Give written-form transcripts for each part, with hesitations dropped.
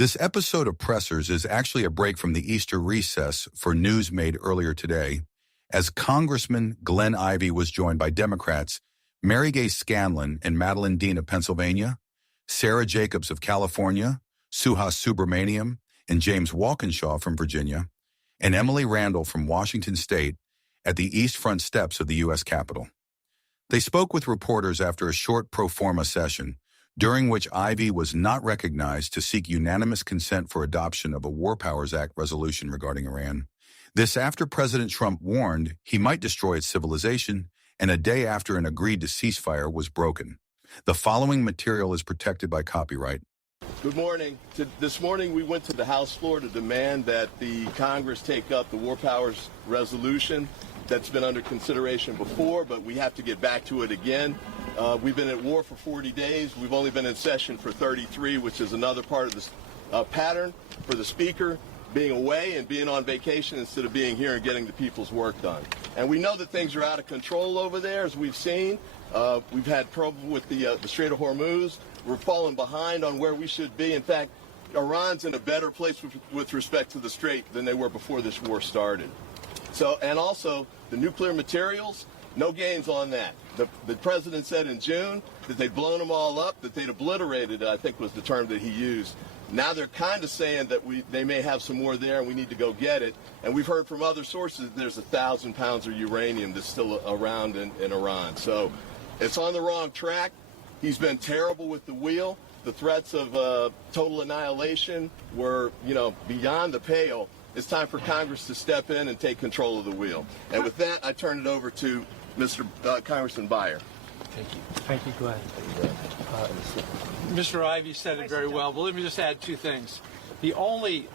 This episode of Pressers is actually a break from the Easter recess for news made earlier today, as Congressman Glenn Ivey was joined by Democrats Mary Gay Scanlon and Madeleine Dean of Pennsylvania, Sarah Jacobs of California, Suhas Subramaniam, and James Walkinshaw from Virginia, and Emily Randall from Washington State at the East Front steps of the U.S. Capitol. They spoke with reporters after a short pro forma session, during which Ivey was not recognized to seek unanimous consent for adoption of a War Powers Act resolution regarding Iran. This after President Trump warned he might destroy its civilization, and a day after an agreed-to ceasefire was broken. The following material is protected by copyright. Good morning. This morning we went to the House floor to demand that the Congress take up the War Powers resolution that's been under consideration before, but we have to get back to it again. We've been at war for 40 days. We've only been in session for 33, which is another part of this pattern for the Speaker being away and being on vacation instead of being here and getting the people's work done. And we know that things are out of control over there, as we've seen. We've had problems with the Strait of Hormuz. We're falling behind on where we should be. In fact, Iran's in a better place with respect to the Strait than they were before this war started. So, and also, the nuclear materials, no gains on that. The president said in June that they'd blown them all up, that they'd obliterated it, I think was the term that he used. Now they're kind of saying that they may have some more there and we need to go get it. And we've heard from other sources that there's 1,000 pounds of uranium that's still around in Iran. So it's on the wrong track. He's been terrible with the wheel. The threats of total annihilation were, beyond the pale. It's time for Congress to step in and take control of the wheel. And with that, I turn it over to Mr. Congressman Beyer. Thank you. Thank you, Glenn. Mr. Ivey said it very well, but let me just add two things. The only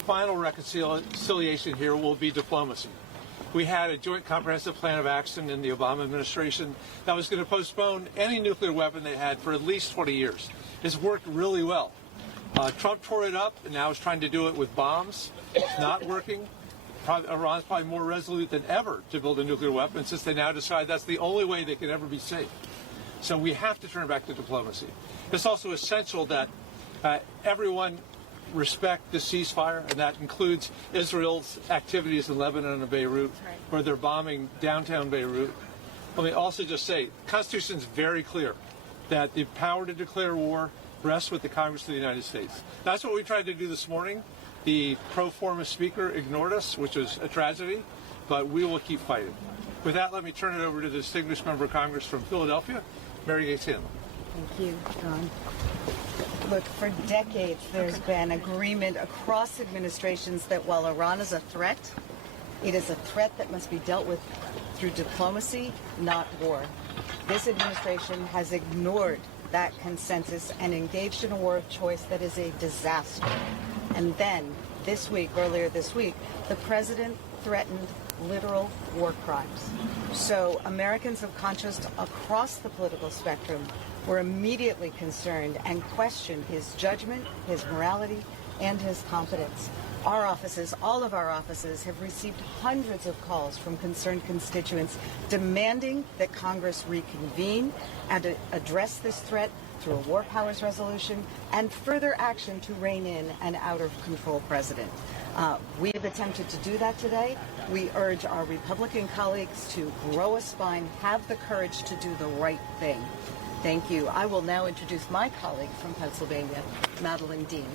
final reconciliation here will be diplomacy. We had a joint comprehensive plan of action in the Obama administration that was going to postpone any nuclear weapon they had for at least 20 years. It's worked really well. Trump tore it up and now is trying to do it with bombs. It's not working. Iran's probably more resolute than ever to build a nuclear weapon since they now decide that's the only way they can ever be safe. So we have to turn back to diplomacy. It's also essential that everyone respect the ceasefire, and that includes Israel's activities in Lebanon and Beirut, where they're bombing downtown Beirut. Let me also just say, the Constitution is very clear that the power to declare war rests with the Congress of the United States. That's what we tried to do this morning. The pro forma speaker ignored us, which was a tragedy, but we will keep fighting. With that, let me turn it over to the distinguished member of Congress from Philadelphia, Mary Gay Scanlon. Thank you, Don. Look, for decades there's been agreement across administrations that while Iran is a threat, it is a threat that must be dealt with through diplomacy, not war. This administration has ignored that consensus and engaged in a war of choice that is a disaster. And then, earlier this week, the president threatened literal war crimes. So Americans of conscience across the political spectrum were immediately concerned and questioned his judgment, his morality, and his competence. Our offices, all of our offices, have received hundreds of calls from concerned constituents demanding that Congress reconvene and address this threat through a War Powers resolution and further action to rein in an out-of-control president. We have attempted to do that today. We urge our Republican colleagues to grow a spine, have the courage to do the right thing. Thank you. I will now introduce my colleague from Pennsylvania, Madeleine Dean.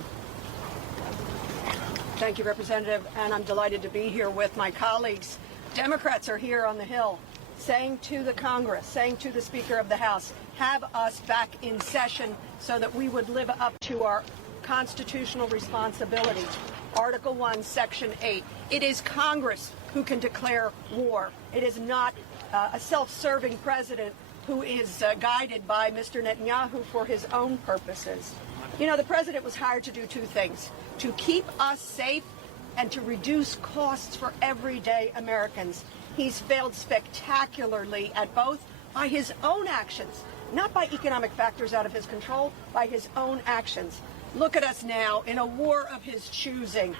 Thank you, Representative, and I'm delighted to be here with my colleagues. Democrats are here on the Hill saying to the Congress, saying to the Speaker of the House, have us back in session so that we would live up to our constitutional responsibility. Article 1, Section 8. It is Congress who can declare war. It is not a self-serving president who is guided by Mr. Netanyahu for his own purposes. You know, the president was hired to do two things: to keep us safe and to reduce costs for everyday Americans. He's failed spectacularly at both by his own actions, not by economic factors out of his control, by his own actions. Look at us now in a war of his choosing,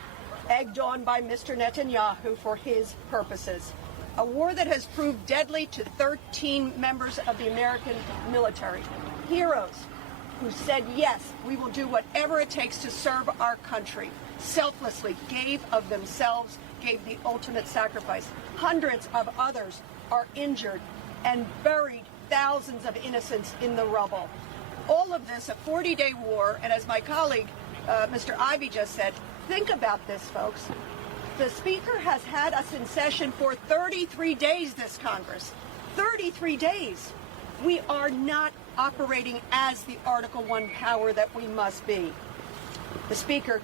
egged on by Mr. Netanyahu for his purposes. A war that has proved deadly to 13 members of the American military. Heroes who said, yes, we will do whatever it takes to serve our country, selflessly gave of themselves, gave the ultimate sacrifice. Hundreds of others are injured and buried, thousands of innocents in the rubble. All of this, a 40-day war, and as my colleague, Mr. Ivey just said, think about this, folks. The Speaker has had us in session for 33 days, this Congress. 33 days. We are not operating as the Article I power that we must be. The Speaker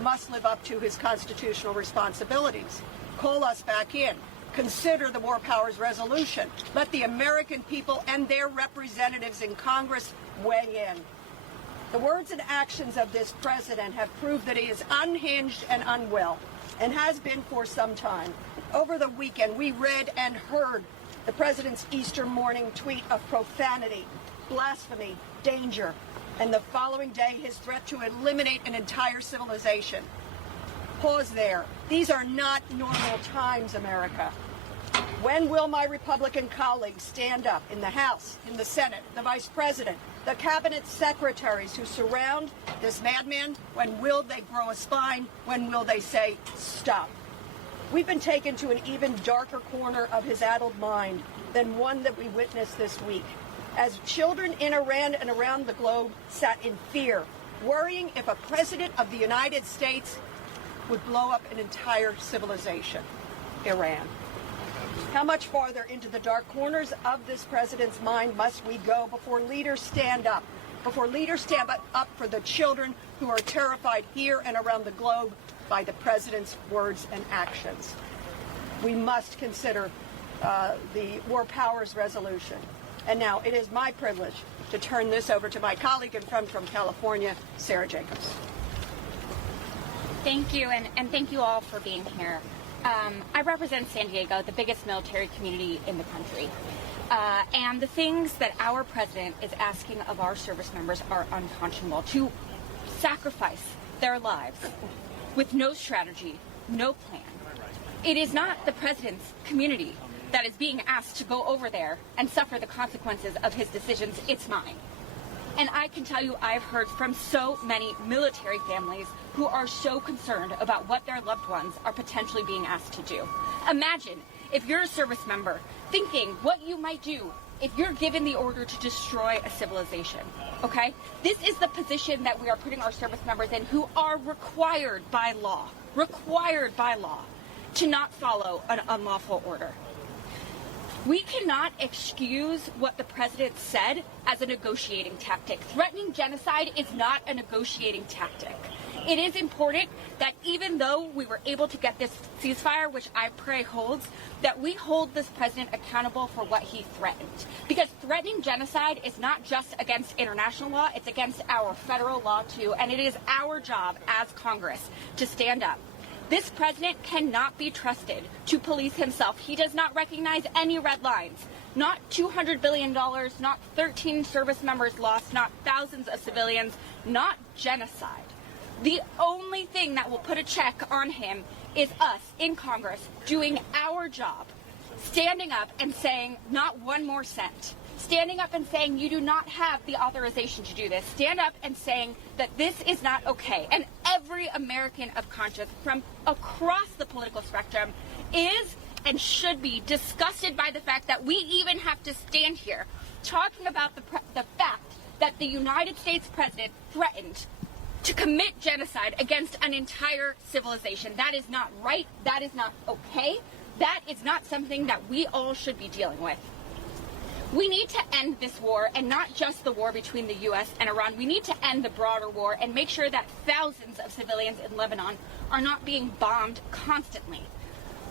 must live up to his constitutional responsibilities. Call us back in. Consider the War Powers Resolution. Let the American people and their representatives in Congress weigh in. The words and actions of this president have proved that he is unhinged and unwell, and has been for some time. Over the weekend, we read and heard the president's Easter morning tweet of profanity, blasphemy, danger, and the following day, his threat to eliminate an entire civilization. Pause there. These are not normal times, America. When will my Republican colleagues stand up in the House, in the Senate, the Vice President, the cabinet secretaries who surround this madman? When will they grow a spine? When will they say, stop? We've been taken to an even darker corner of his addled mind than one that we witnessed this week, as children in Iran and around the globe sat in fear, worrying if a president of the United States would blow up an entire civilization, Iran. How much farther into the dark corners of this president's mind must we go before leaders stand up? Before leaders stand up for the children who are terrified here and around the globe by the president's words and actions. We must consider the War Powers Resolution. And now it is my privilege to turn this over to my colleague and friend from California, Sarah Jacobs. Thank you, and thank you all for being here. I represent San Diego, the biggest military community in the country. And the things that our president is asking of our service members are unconscionable. To sacrifice their lives with no strategy, no plan. It is not the president's community that is being asked to go over there and suffer the consequences of his decisions. It's mine. And I can tell you I've heard from so many military families who are so concerned about what their loved ones are potentially being asked to do. Imagine if you're a service member thinking what you might do if you're given the order to destroy a civilization, okay? This is the position that we are putting our service members in, who are required by law to not follow an unlawful order. We cannot excuse what the president said as a negotiating tactic. Threatening genocide is not a negotiating tactic. It is important that even though we were able to get this ceasefire, which I pray holds, that we hold this president accountable for what he threatened. Because threatening genocide is not just against international law, it's against our federal law too, and it is our job as Congress to stand up. This president cannot be trusted to police himself. He does not recognize any red lines. Not $200 billion, not 13 service members lost, not thousands of civilians, not genocide. The only thing that will put a check on him is us in Congress doing our job, standing up and saying not one more cent. Standing up and saying you do not have the authorization to do this. Stand up and saying that this is not okay. And every American of conscience from across the political spectrum is and should be disgusted by the fact that we even have to stand here talking about the fact that the United States president threatened to commit genocide against an entire civilization. That is not right. That is not okay. That is not something that we all should be dealing with. We need to end this war, and not just the war between the U.S. and Iran. We need to end the broader war and make sure that thousands of civilians in Lebanon are not being bombed constantly.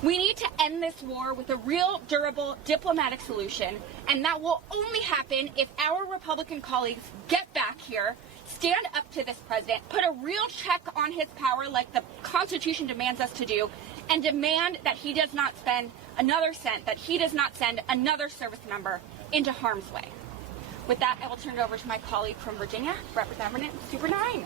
We need to end this war with a real, durable diplomatic solution, and that will only happen if our Republican colleagues get back here, stand up to this president, put a real check on his power like the Constitution demands us to do, and demand that he does not spend another cent, that he does not send another service member into harm's way. With that, I will turn it over to my colleague from Virginia, Representative Super 9.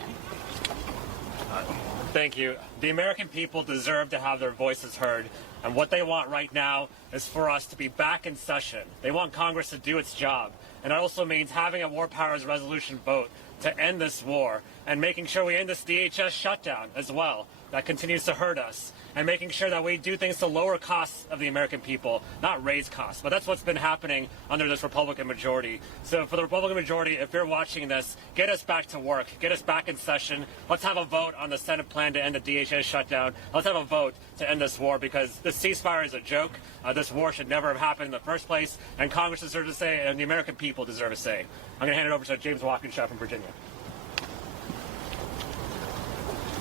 Thank you. The American people deserve to have their voices heard, and what they want right now is for us to be back in session. They want Congress to do its job, and it also means having a War Powers Resolution vote to end this war, and making sure we end this DHS shutdown as well that continues to hurt us, and making sure that we do things to lower costs of the American people, not raise costs. But that's what's been happening under this Republican majority. So for the Republican majority, if you're watching this, get us back to work, get us back in session. Let's have a vote on the Senate plan to end the DHS shutdown. Let's have a vote to end this war, because this ceasefire is a joke. This war should never have happened in the first place, and Congress deserves a say, and the American people deserve a say. I'm going to hand it over to James Walkinshaw from Virginia.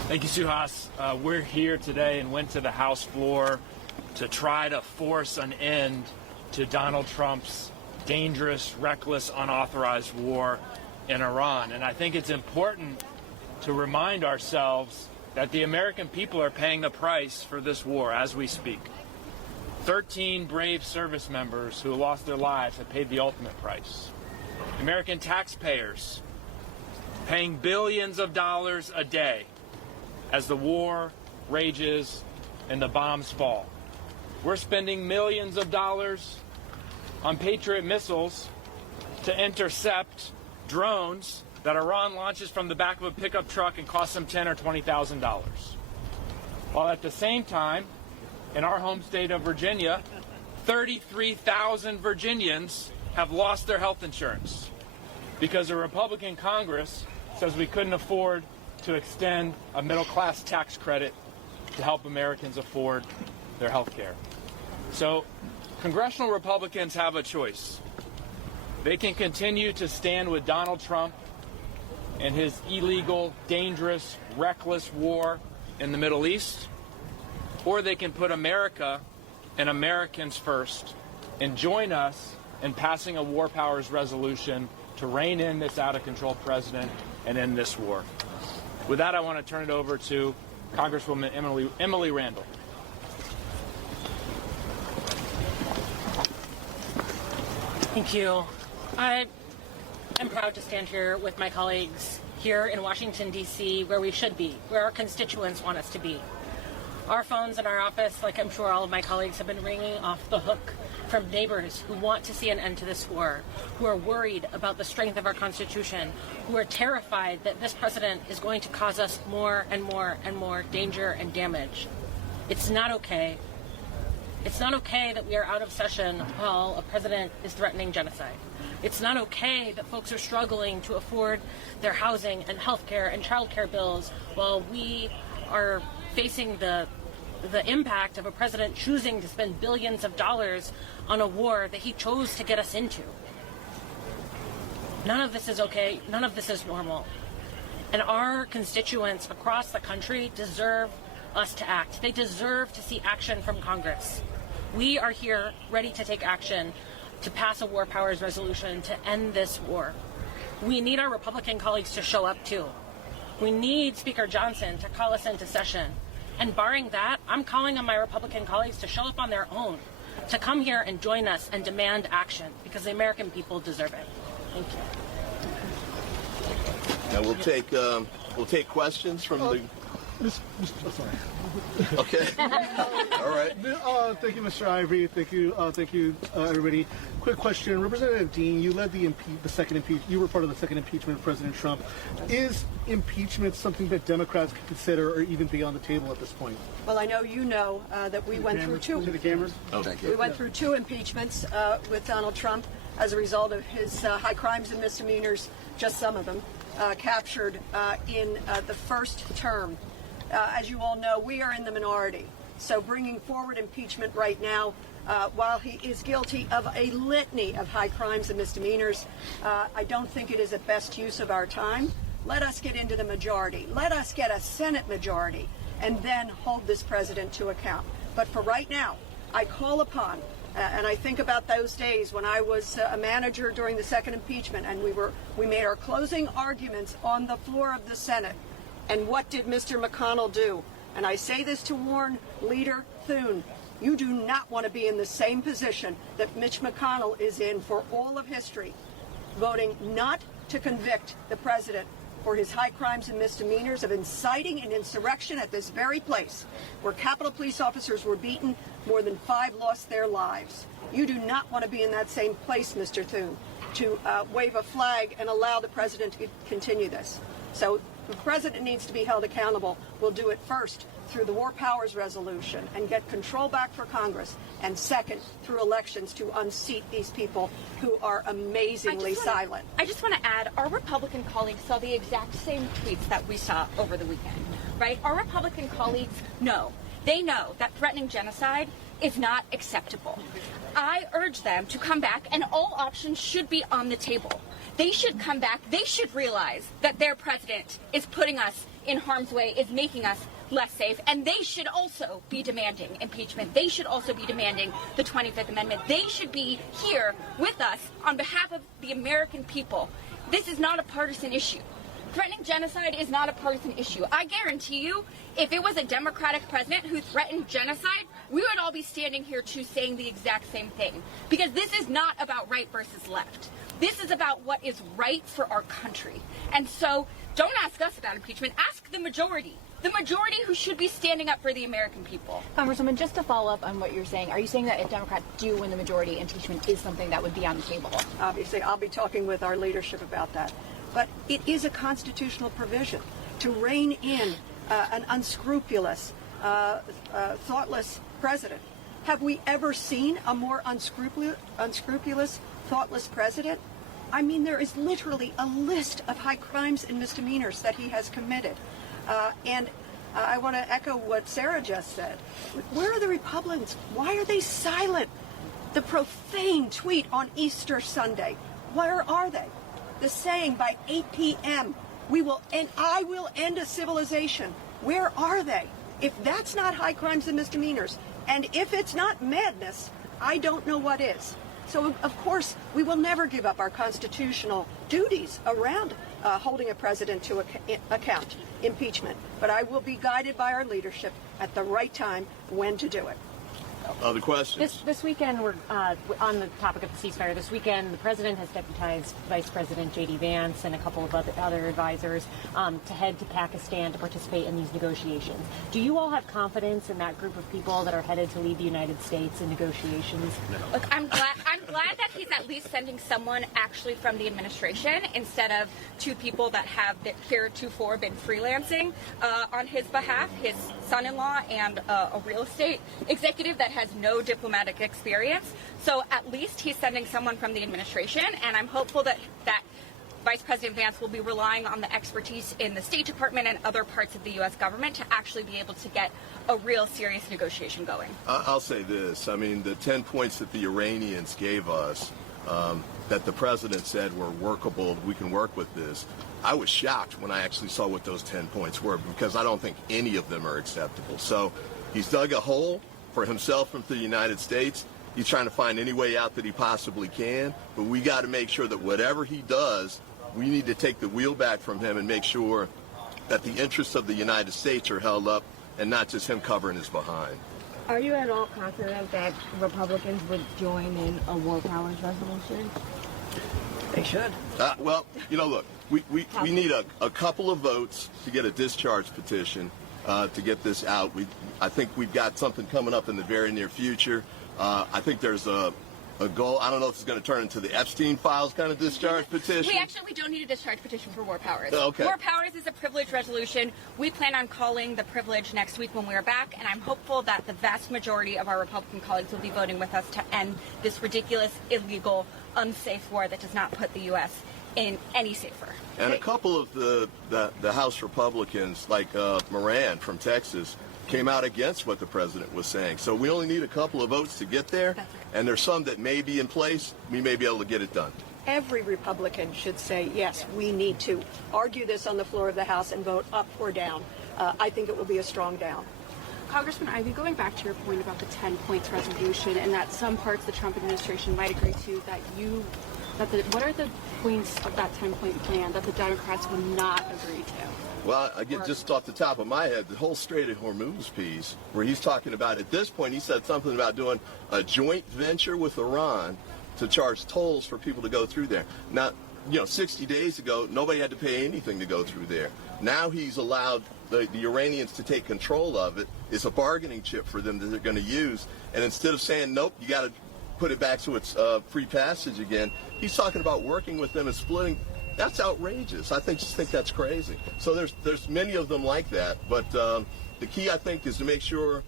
Thank you, Suhas. We're here today and went to the House floor to try to force an end to Donald Trump's dangerous, reckless, unauthorized war in Iran. And I think it's important to remind ourselves that the American people are paying the price for this war as we speak. 13 brave service members who lost their lives have paid the ultimate price. American taxpayers paying billions of dollars a day as the war rages and the bombs fall. We're spending millions of dollars on Patriot missiles to intercept drones that Iran launches from the back of a pickup truck and costs them $10,000 or $20,000. While at the same time, in our home state of Virginia, 33,000 Virginians have lost their health insurance because a Republican Congress says we couldn't afford to extend a middle-class tax credit to help Americans afford their health care. So congressional Republicans have a choice. They can continue to stand with Donald Trump and his illegal, dangerous, reckless war in the Middle East, or they can put America and Americans first and join us in passing a war powers resolution to rein in this out-of-control president and end this war. With that, I want to turn it over to Congresswoman Emily Randall. Thank you. I am proud to stand here with my colleagues here in Washington, D.C., where we should be, where our constituents want us to be. Our phones in our office, like I'm sure all of my colleagues, have been ringing off the hook from neighbors who want to see an end to this war, who are worried about the strength of our Constitution, who are terrified that this president is going to cause us more and more and more danger and damage. It's not okay. It's not okay that we are out of session while a president is threatening genocide. It's not okay that folks are struggling to afford their housing and health care and child care bills while we are facing the impact of a president choosing to spend billions of dollars on a war that he chose to get us into. None of this is okay. None of this is normal. And our constituents across the country deserve us to act. They deserve to see action from Congress. We are here ready to take action to pass a war powers resolution to end this war. We need our Republican colleagues to show up too. We need Speaker Johnson to call us into session. And barring that, I'm calling on my Republican colleagues to show up on their own, to come here and join us and demand action, because the American people deserve it. Thank you. Now we'll take questions from the. Sorry. Okay. All right. Thank you, Mr. Ivey. Thank you, everybody. Quick question, Representative Dean. You led the second impeachment. You were part of the second impeachment of President Trump. Is impeachment something that Democrats can consider, or even be on the table at this point? Well, I know you know that we went through two. To the cameras. Oh, thank you. We went through two impeachments with Donald Trump as a result of his high crimes and misdemeanors, just some of them, captured in the first term. As you all know, we are in the minority. So bringing forward impeachment right now, while he is guilty of a litany of high crimes and misdemeanors, I don't think it is the best use of our time. Let us get into the majority. Let us get a Senate majority and then hold this president to account. But for right now, I call upon, and I think about those days when I was a manager during the second impeachment, and we made our closing arguments on the floor of the Senate. And what did Mr. McConnell do? And I say this to warn Leader Thune. You do not want to be in the same position that Mitch McConnell is in for all of history, voting not to convict the president for his high crimes and misdemeanors of inciting an insurrection at this very place, where Capitol Police officers were beaten, more than 5 lost their lives. You do not want to be in that same place, Mr. Thune. to wave a flag and allow the president to continue this. So the president needs to be held accountable. We'll do it first through the War Powers Resolution and get control back for Congress, and second, through elections to unseat these people who are amazingly silent. I just want to add, our Republican colleagues saw the exact same tweets that we saw over the weekend, right? Our Republican colleagues know. They know that threatening genocide is not acceptable. I urge them to come back, and all options should be on the table. They should come back. They should realize that their president is putting us in harm's way, is making us less safe, and they should also be demanding impeachment. They should also be demanding the 25th Amendment. They should be here with us on behalf of the American people. This is not a partisan issue. Threatening genocide is not a partisan issue. I guarantee you, if it was a Democratic president who threatened genocide, we would all be standing here too saying the exact same thing. Because this is not about right versus left. This is about what is right for our country. And so don't ask us about impeachment. Ask the majority. The majority who should be standing up for the American people. Congresswoman, just to follow up on what you're saying, are you saying that if Democrats do win the majority, impeachment is something that would be on the table? Obviously, I'll be talking with our leadership about that. But it is a constitutional provision to rein in an unscrupulous, thoughtless president. Have we ever seen a more unscrupulous, thoughtless president? I mean, there is literally a list of high crimes and misdemeanors that he has committed. And I want to echo what Sarah just said. Where are the Republicans? Why are they silent? The profane tweet on Easter Sunday, where are they? The saying by 8 p.m., I will end a civilization. Where are they? If that's not high crimes and misdemeanors, and if it's not madness, I don't know what is. So, of course, we will never give up our constitutional duties around holding a president to account, impeachment. But I will be guided by our leadership at the right time when to do it. Other questions? This weekend, we're on the topic of the ceasefire. This weekend, the president has deputized Vice President J.D. Vance and a couple of other advisors to head to Pakistan to participate in these negotiations. Do you all have confidence in that group of people that are headed to lead the United States in negotiations? Look, I'm glad that he's at least sending someone actually from the administration instead of two people that have heretofore been freelancing on his behalf, his son-in-law and a real estate executive that has no diplomatic experience. So at least he's sending someone from the administration, and I'm hopeful that Vice President Vance will be relying on the expertise in the State Department and other parts of the U.S. government to actually be able to get a real serious negotiation going. I'll say this. I mean, the 10 points that the Iranians gave us that the president said were workable, we can work with this. I was shocked when I actually saw what those 10 points were, because I don't think any of them are acceptable. So he's dug a hole for himself and for the United States. He's trying to find any way out that he possibly can, but we got to make sure that whatever he does, we need to take the wheel back from him and make sure that the interests of the United States are held up and not just him covering his behind. Are you at all confident that Republicans would join in a war powers resolution? They should. Well, you know, look, we need a couple of votes to get a discharge petition to get this out. I think we've got something coming up in the very near future. I think there's a goal. I don't know if it's going to turn into the Epstein files kind of discharge petition. We don't need a discharge petition for war powers. Okay. War powers is a privilege resolution. We plan on calling the privilege next week when we're back, and I'm hopeful that the vast majority of our Republican colleagues will be voting with us to end this ridiculous, illegal, unsafe war that does not put the U.S. in any safer. And a couple of the House Republicans, like Moran from Texas, came out against what the president was saying. So we only need a couple of votes to get there, and there's some that may be in place. We may be able to get it done. Every Republican should say, yes, we need to argue this on the floor of the House and vote up or down. I think it will be a strong down. Congressman Ivey, going back to your point about the 10 points resolution and that some parts of the Trump administration might agree to, what are the points of that 10-point plan that the Democrats would not agree to? Well, again, just off the top of my head, the whole Strait of Hormuz piece, where he's talking about, at this point, he said something about doing a joint venture with Iran to charge tolls for people to go through there. Now, 60 days ago, nobody had to pay anything to go through there. Now he's allowed the Iranians to take control of it. It's a bargaining chip for them that they're going to use. And instead of saying, nope, you got to put it back to its free passage again. He's talking about working with them and splitting. That's outrageous. I just think that's crazy. So there's many of them like that. But the key, I think, is to make sure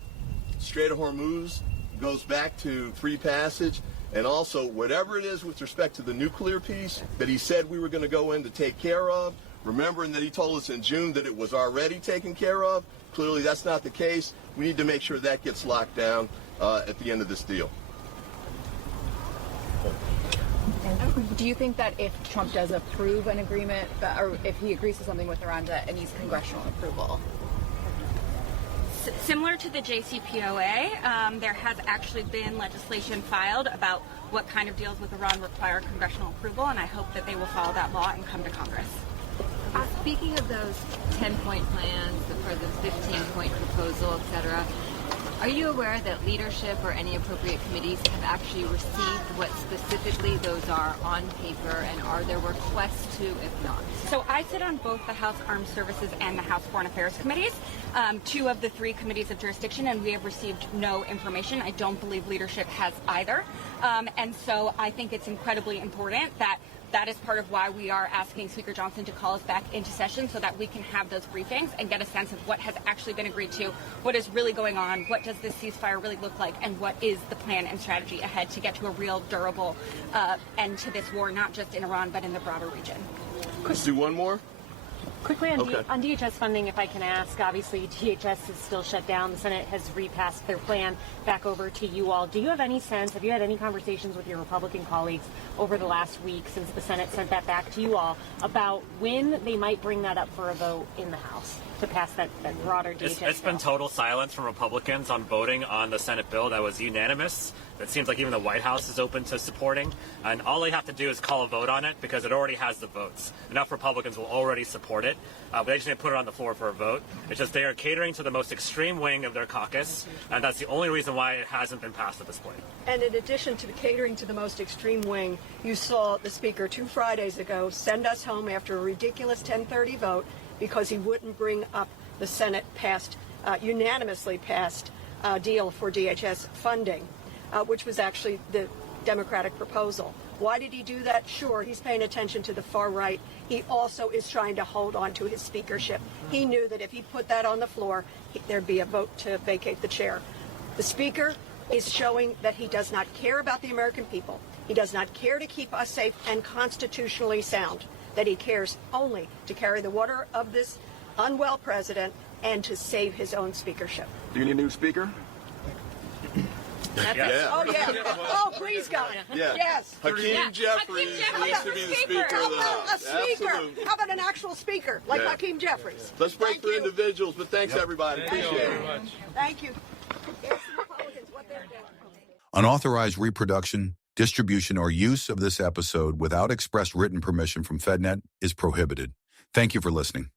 Strait of Hormuz goes back to free passage. And also, whatever it is with respect to the nuclear piece that he said we were going to go in to take care of, remembering that he told us in June that it was already taken care of, clearly that's not the case. We need to make sure that gets locked down at the end of this deal. Do you think that if Trump does approve an agreement, or if he agrees to something with Iran, that it needs congressional approval? Similar to the JCPOA, there has actually been legislation filed about what kind of deals with Iran require congressional approval, and I hope that they will follow that law and come to Congress. Speaking of those 10-point plans, the president's 15-point proposal, etc., are you aware that leadership or any appropriate committees have actually received what specifically those are on paper, and are there requests to, if not? So I sit on both the House Armed Services and the House Foreign Affairs committees, 2 of the 3 committees of jurisdiction, and we have received no information. I don't believe leadership has either. And so I think it's incredibly important that is part of why we are asking Speaker Johnson to call us back into session so that we can have those briefings and get a sense of what has actually been agreed to, what is really going on, what does this ceasefire really look like, and what is the plan and strategy ahead to get to a real durable end to this war, not just in Iran, but in the broader region. Let's do one more. Quickly on DHS funding, if I can ask, obviously DHS is still shut down. The Senate has repassed their plan back over to you all. Do you have any sense, have you had any conversations with your Republican colleagues over the last week since the Senate sent that back to you all about when they might bring that up for a vote in the House to pass that broader DHS bill? It's been total silence from Republicans on voting on the Senate bill that was unanimous. It seems like even the White House is open to supporting. And all they have to do is call a vote on it because it already has the votes. Enough Republicans will already support it. But they just need to put it on the floor for a vote. It's just they are catering to the most extreme wing of their caucus. And that's the only reason why it hasn't been passed at this point. And in addition to the catering to the most extreme wing, you saw the Speaker 2 Fridays ago send us home after a ridiculous 10:30 vote because he wouldn't bring up the Senate unanimously passed deal for DHS funding, which was actually the Democratic proposal. Why did he do that? Sure, he's paying attention to the far right. He also is trying to hold on to his speakership. He knew that if he put that on the floor, there'd be a vote to vacate the chair. The Speaker is showing that he does not care about the American people. He does not care to keep us safe and constitutionally sound, that he cares only to carry the water of this unwell president and to save his own speakership. Do you need a new speaker? Yeah. Oh, yeah. Oh, please, God. Yeah. Yes. Hakeem Jeffries needs to be the Speaker of the House. A speaker. Absolutely. How about an actual speaker like Hakeem Jeffries? Let's break for individuals, but thanks, everybody. Appreciate it. Thank you. Ask the Republicans what they're doing. Unauthorized reproduction, distribution, or use of this episode without express written permission from FedNet is prohibited. Thank you for listening.